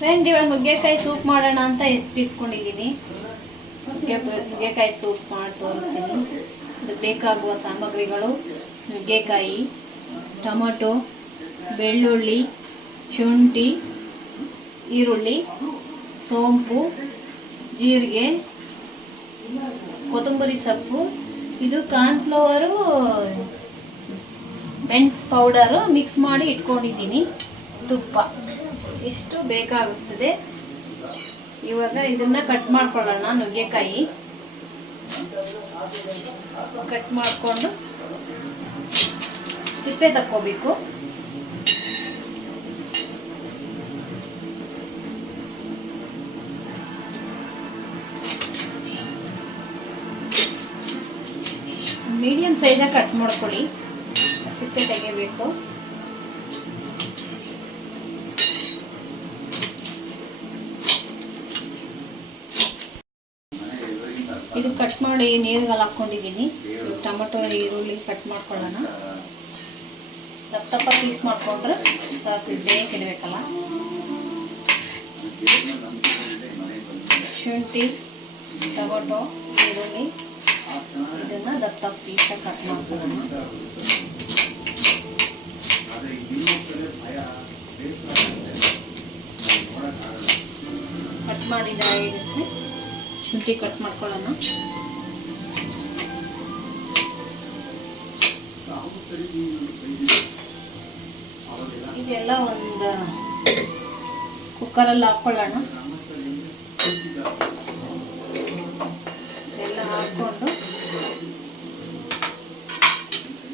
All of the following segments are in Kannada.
ಫ್ರೆಂಡ್ ಇವಾಗ ನುಗ್ಗೆಕಾಯಿ ಸೂಪ್ ಮಾಡೋಣ ಅಂತ ಎತ್ತಿಟ್ಕೊಂಡಿದ್ದೀನಿ ನುಗ್ಗೆ, ನುಗ್ಗೆಕಾಯಿ ಸೂಪ್ ಮಾಡಿ ತೋರಿಸ್ತೀನಿ. ಇದಕ್ಕೆ ಬೇಕಾಗುವ ಸಾಮಗ್ರಿಗಳು. ನುಗ್ಗೆಕಾಯಿ, ಟೊಮೊಟೊ, ಬೆಳ್ಳುಳ್ಳಿ, ಶುಂಠಿ, ಈರುಳ್ಳಿ, ಸೋಂಪು, ಜೀರಿಗೆ, ಕೊತ್ತಂಬರಿ ಸೊಪ್ಪು. ಇದು ಕಾರ್ನ್ಫ್ಲವರು ಮೆಣಸು ಪೌಡರು ಮಿಕ್ಸ್ ಮಾಡಿ ಇಟ್ಕೊಂಡಿದ್ದೀನಿ. ತುಪ್ಪ. ಇಷ್ಟು ಬೇಕಾಗುತ್ತದೆ. ಇವಾಗ ಇದನ್ನ ಕಟ್ ಮಾಡ್ಕೊಳ್ಳೋಣ ನುಗ್ಗೆಕಾಯಿ. ಕಟ್ ಮಾಡಿಕೊಂಡು ಸಿಪ್ಪೆ ತಕ್ಕೋಬೇಕು. ಮೀಡಿಯಂ ಸೈಜಾಗಿ ಕಟ್ ಮಾಡ್ಕೊಳ್ಳಿ. ಸಿಪ್ಪೆ ತೆಗಿಬೇಕು ಇದು ಕಟ್ ಮಾಡಿ ನೀರಿಗೆಲ್ಲ ಹಾಕ್ಕೊಂಡಿದ್ದೀನಿ ಟೊಮೆಟೊ, ಈರುಳ್ಳಿ ಕಟ್ ಮಾಡ್ಕೊಳ್ಳೋಣ. ದಪ್ಪ ದಪ್ಪ ಪೀಸ್ ಮಾಡಿಕೊಂಡ್ರೆ ಸಾಕು, ಬೇಗ ಇಡಬೇಕಲ್ಲ ಶುಂಠಿ, ಟೊಮೊಟೊ, ಈರುಳ್ಳಿ, ಇದನ್ನು ದಪ್ಪ ದಪ್ಪ ಪೀಸಾಗಿ ಕಟ್ ಮಾಡ್ಕೊಳ್ಳೋಣ. ಕಟ್ ಮಾಡಿದ್ರೆ ಶುಂಠಿ ಕಟ್ ಮಾಡ್ಕೊಳ್ಳೋಣ. ಇದೆಲ್ಲ ಒಂದು ಕುಕ್ಕರಲ್ಲಿ ಹಾಕ್ಕೊಳ್ಳೋಣ ಎಲ್ಲ ಹಾಕ್ಕೊಂಡು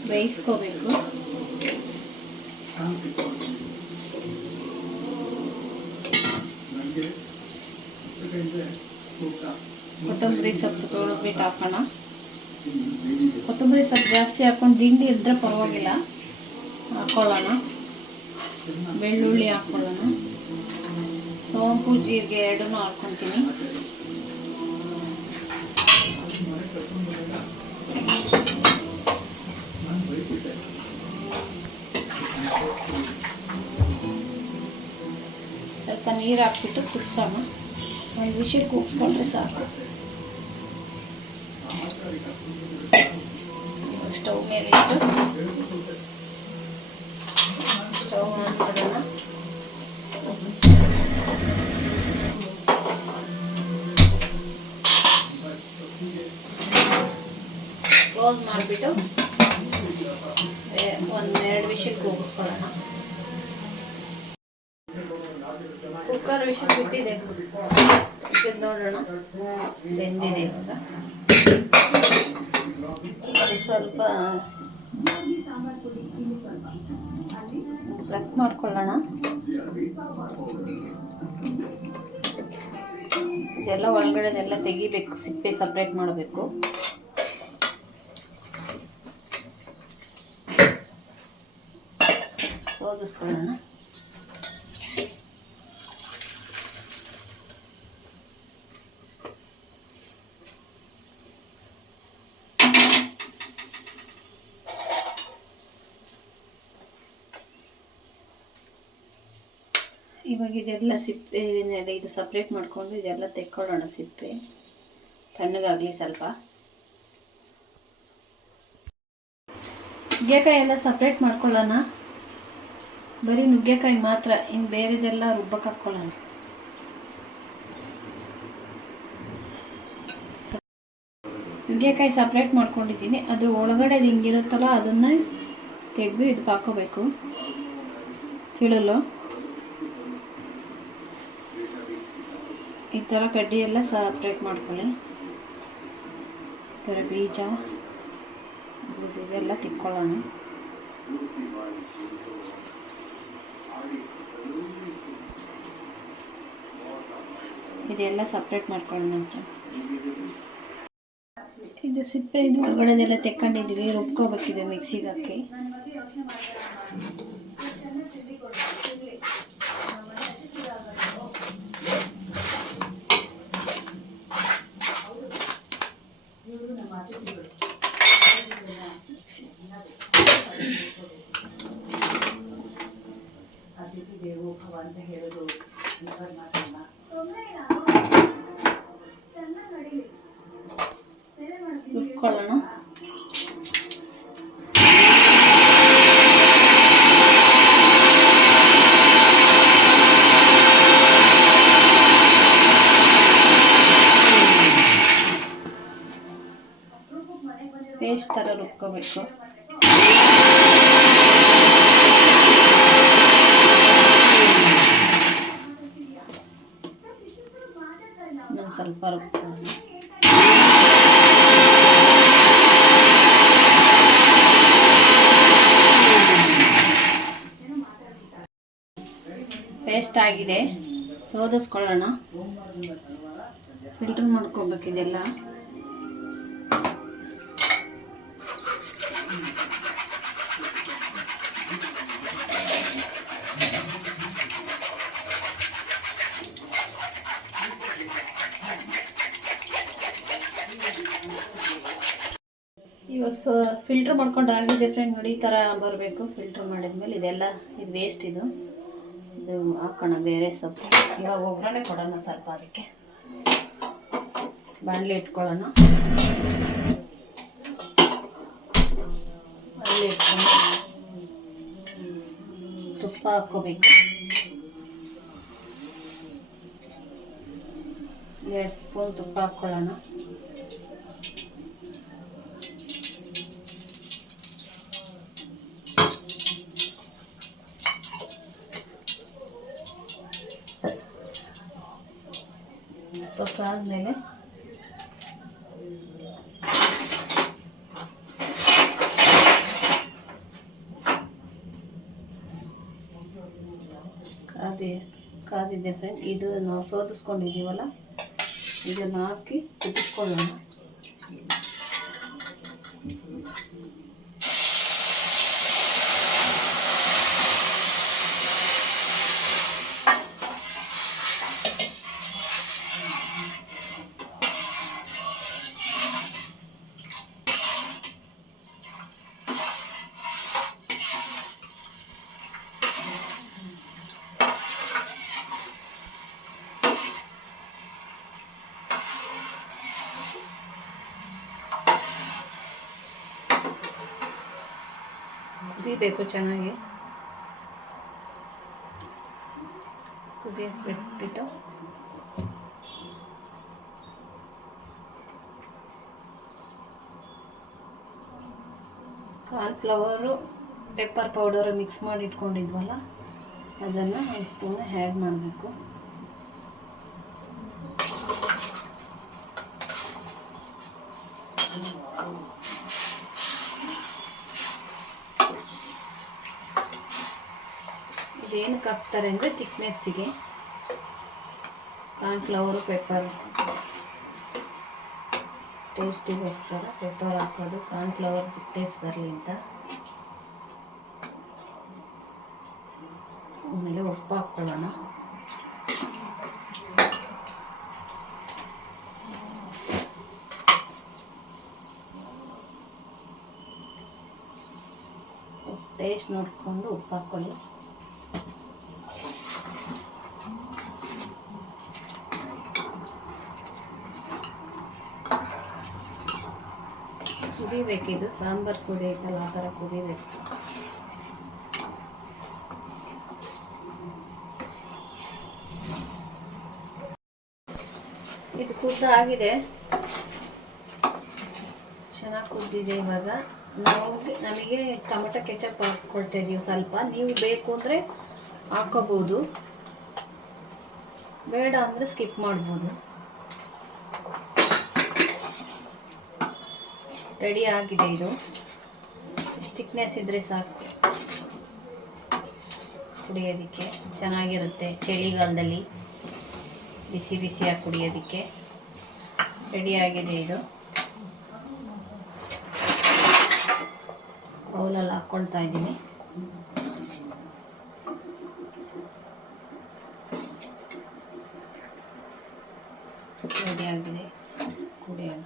ಬೇಯಿಸ್ಕೋಬೇಕು. ಸೊಪ್ಪು ತೊಳೆದ್ಬಿಟ್ಟು ಹಾಕೋಣ. ಕೊತ್ತಂಬರಿ ಸೊಪ್ಪು ಜಾಸ್ತಿ ಹಾಕೊಂಡು ದಿಂಡಿ ಇದ್ದರೆ ಪರವಾಗಿಲ್ಲ. ಹಾಕ್ಕೊಳ್ಳೋಣ ಬೆಳ್ಳುಳ್ಳಿ ಹಾಕ್ಕೊಳ್ಳೋಣ ಸೋಂಪು, ಜೀರಿಗೆ ಎರಡನ್ನೂ ಹಾಕ್ಕೊತೀನಿ ಸ್ವಲ್ಪ ನೀರು ಹಾಕ್ಬಿಟ್ಟು ಕುದಿಸೋಣ. ಒಂದು ವಿಷಲ್ ಕೂಗಿಸ್ಕೊಂಡ್ರೆ ಸಾಕು. ಸ್ಟವ್ ಮೇಲೆ ಇಟ್ಟು ಸ್ಟವ್ ಆನ್ ಮಾಡೋಣ. ಕ್ಲೋಸ್ ಮಾಡಿಬಿಟ್ಟು ಒಂದೆರಡು ವಿಷಲ್ ಕೂಗಿಸ್ಕೊಳ್ಳೋಣ. ಕುಕ್ಕರ್ ವಿಷಲ್ ಬಿಟ್ಟಿದೆ. ಇದು ನೋಡೋಣ. ಬೆಂದಿದೆ ಇದು ಸ್ವಲ್ಪ ಪ್ರೆಸ್ ಮಾಡ್ಕೊಳ್ಳೋಣ. ಇದೆಲ್ಲ ಒಳಗಡೆದೆಲ್ಲ ತೆಗಿಬೇಕು ಸಿಪ್ಪೆ ಸಪ್ರೇಟ್ ಮಾಡಬೇಕು. ಸೋದಿಸ್ಕೊಳ್ಳೋಣ. ಇವಾಗ ಇದೆಲ್ಲ ಸಿಪ್ಪೆ, ಇದನ್ನೆಲ್ಲ ಇದು ಸಪ್ರೇಟ್ ಮಾಡಿಕೊಂಡು ಇದೆಲ್ಲ ತೆಕ್ಕೊಳ್ಳೋಣ ಸಿಪ್ಪೆ. ತಣ್ಣಗಾಗಲಿ ಸ್ವಲ್ಪ. ನುಗ್ಗೆಕಾಯಿ ಎಲ್ಲ ಸಪ್ರೇಟ್ ಮಾಡ್ಕೊಳ್ಳೋಣ. ಬರೀ ನುಗ್ಗೆಕಾಯಿ ಮಾತ್ರ ಇನ್ನು ಬೇರೆದೆಲ್ಲ ರುಬ್ಬಕ್ಕೆ ಹಾಕ್ಕೊಳ್ಳೋಣ. ನುಗ್ಗೆಕಾಯಿ ಸಪ್ರೇಟ್ ಮಾಡ್ಕೊಂಡಿದ್ದೀನಿ. ಅದ್ರ ಒಳಗಡೆ ಅದು ಹಿಂಗಿರುತ್ತಲ್ಲ ಅದನ್ನು ತೆಗೆದು ಇದಕ್ಕೆ ಹಾಕೋಬೇಕು ತಿಳಲು. ಈ ಥರ ಕಡ್ಡಿ ಎಲ್ಲ ಸಪ್ರೇಟ್ ಮಾಡ್ಕೊಳ್ಳಿ. ಈ ಥರ ಬೀಜ ಇದೆಲ್ಲ ತಿಕ್ಕೊಳ್ಳೋಣ. ಇದೆಲ್ಲ ಸಪ್ರೇಟ್ ಮಾಡ್ಕೊಳ್ಳೋಣ ಇದು ಸಿಪ್ಪೆ, ಇದು ಒಳಗಡೆದೆಲ್ಲ ತೆಕ್ಕೊಂಡಿದ್ದೀವಿ, ರುಬ್ಕೋಬೇಕಿದೆ ಮಿಕ್ಸಿಗೆ ಹಾಕಿ. ರುಬ್ಕೊಳ್ಳೋಣ ಪೇಸ್ಟ್ ಥರ ರುಬ್ಕೋಬೇಕು. ಸ್ವಲ್ಪ ರುಬ್ಕೊಳ್ಳೋಣ ಪೇಸ್ಟ್ ಆಗಿದೆ. ಸೋದಿಸ್ಕೊಳ್ಳೋಣ. ಫಿಲ್ಟರ್ ಮಾಡ್ಕೋಬೇಕಿದೆಲ್ಲ. ಇವಾಗ ಸೊ ಫಿಲ್ಟ್ರ್ ಮಾಡ್ಕೊಂಡು ಆಗಿದೆ ಫ್ರೆಂಡ್ ನೋಡಿ ಈ ಥರ ಬರಬೇಕು. ಫಿಲ್ಟ್ರ್ ಮಾಡಿದ್ಮೇಲೆ ಇದೆಲ್ಲ, ಇದು ವೇಸ್ಟ್ ಇದು. ಇದು ಹಾಕೋಣ ಬೇರೆ ಸೊಪ್ಪು ಇವಾಗ ಒಗ್ಗರಣೆ ಕೊಡೋಣ ಸ್ವಲ್ಪ ಅದಕ್ಕೆ. ಬಾಣಲೆ ಇಟ್ಕೊಳ್ಳೋಣ. ಬಾಣಲೆ ಇಟ್ಕೊಂಡು ತುಪ್ಪ ಹಾಕ್ಕೋಬೇಕು. ಎರಡು ಸ್ಪೂನ್ ತುಪ್ಪ ಹಾಕ್ಕೊಳ್ಳೋಣ ತುಪ್ಪ ಆದಮೇಲೆ ಕಾದಿ ಕಾದಿದೆ ಫ್ರೆಂಡ್ ಇದು ನಾವು ಸೋದಿಸ್ಕೊಂಡಿದ್ದೀವಲ್ಲ ಇದನ್ನು ಹಾಕಿ ಕುದಿಸ್ಕೊಳ್ಳೋಣ ಕುದಿಬೇಕು ಚೆನ್ನಾಗಿ. ಕುದಿಯಕ್ಕೆ ಬಿಟ್ಬಿಟ್ಟು. ಕಾರ್ನ್ಫ್ಲವರು ಪೆಪ್ಪರ್ ಪೌಡರು ಮಿಕ್ಸ್ ಮಾಡಿ ಇಟ್ಕೊಂಡಿದ್ವಲ್ಲ, ಅದನ್ನು ಒಂದು ಸ್ಪೂನ್ ಆ್ಯಡ್ ಮಾಡಬೇಕು. ಇದೇನಕ್ಕೆ ಹಾಕ್ತಾರೆ ಅಂದರೆ ತಿಕ್ನೆಸ್ಸಿಗೆ ಕಾರ್ನ್ಫ್ಲವರು ಪೆಪ್ಪರ್ ಟೇಸ್ಟಿಗೋಸ್ಕರ ಪೆಪ್ಪರ್ ಹಾಕೋದು ಕಾರ್ನ್ಫ್ಲವರ್ ತಿಕ್ನೆಸ್ ಬರಲಿ ಅಂತ. ಆಮೇಲೆ ಉಪ್ಪು ಹಾಕ್ಕೊಳ್ಳೋಣ. ಟೇಸ್ಟ್ ನೋಡಿಕೊಂಡು ಉಪ್ಪು ಹಾಕ್ಕೊಳ್ಳಿ. ಕುದಿಬೇಕಿದು ಸಾಂಬಾರು ಕುದಿಯುತ್ತಲ್ಲ ಆ ಥರ ಕುದಿಬೇಕು ಇದು ಕುದ್ದ ಆಗಿದೆ. ಚೆನ್ನಾಗಿ ಕುದ್ದಿದೆ ಇವಾಗ. ನಾವು ನಮಗೆ ಟೊಮೆಟೊ ಕೆಚಪ್ ಹಾಕ್ಕೊಳ್ತಾ ಇದೀವಿ ಸ್ವಲ್ಪ. ನೀವು ಬೇಕು ಅಂದರೆ ಹಾಕೋಬೋದು ಬೇಡ ಅಂದರೆ ಸ್ಕಿಪ್ ಮಾಡ್ಬೋದು. ರೆಡಿ ಆಗಿದೆ ಇದು. ಸ್ಟಿಕ್ನೆಸ್ ಇದ್ದರೆ ಸಾಕು. ಕುಡಿಯೋದಕ್ಕೆ ಚೆನ್ನಾಗಿರುತ್ತೆ ಚಳಿಗಾಲದಲ್ಲಿ. ಬಿಸಿ ಬಿಸಿಯಾಗಿ ಕುಡಿಯೋದಕ್ಕೆ ರೆಡಿಯಾಗಿದೆ ಇದು. ಬೌಲಲ್ಲಿ ಹಾಕ್ಕೊಳ್ತಾ ಇದ್ದೀನಿ. ಆಗಿದೆ. ಕುಡಿಯೋಣ.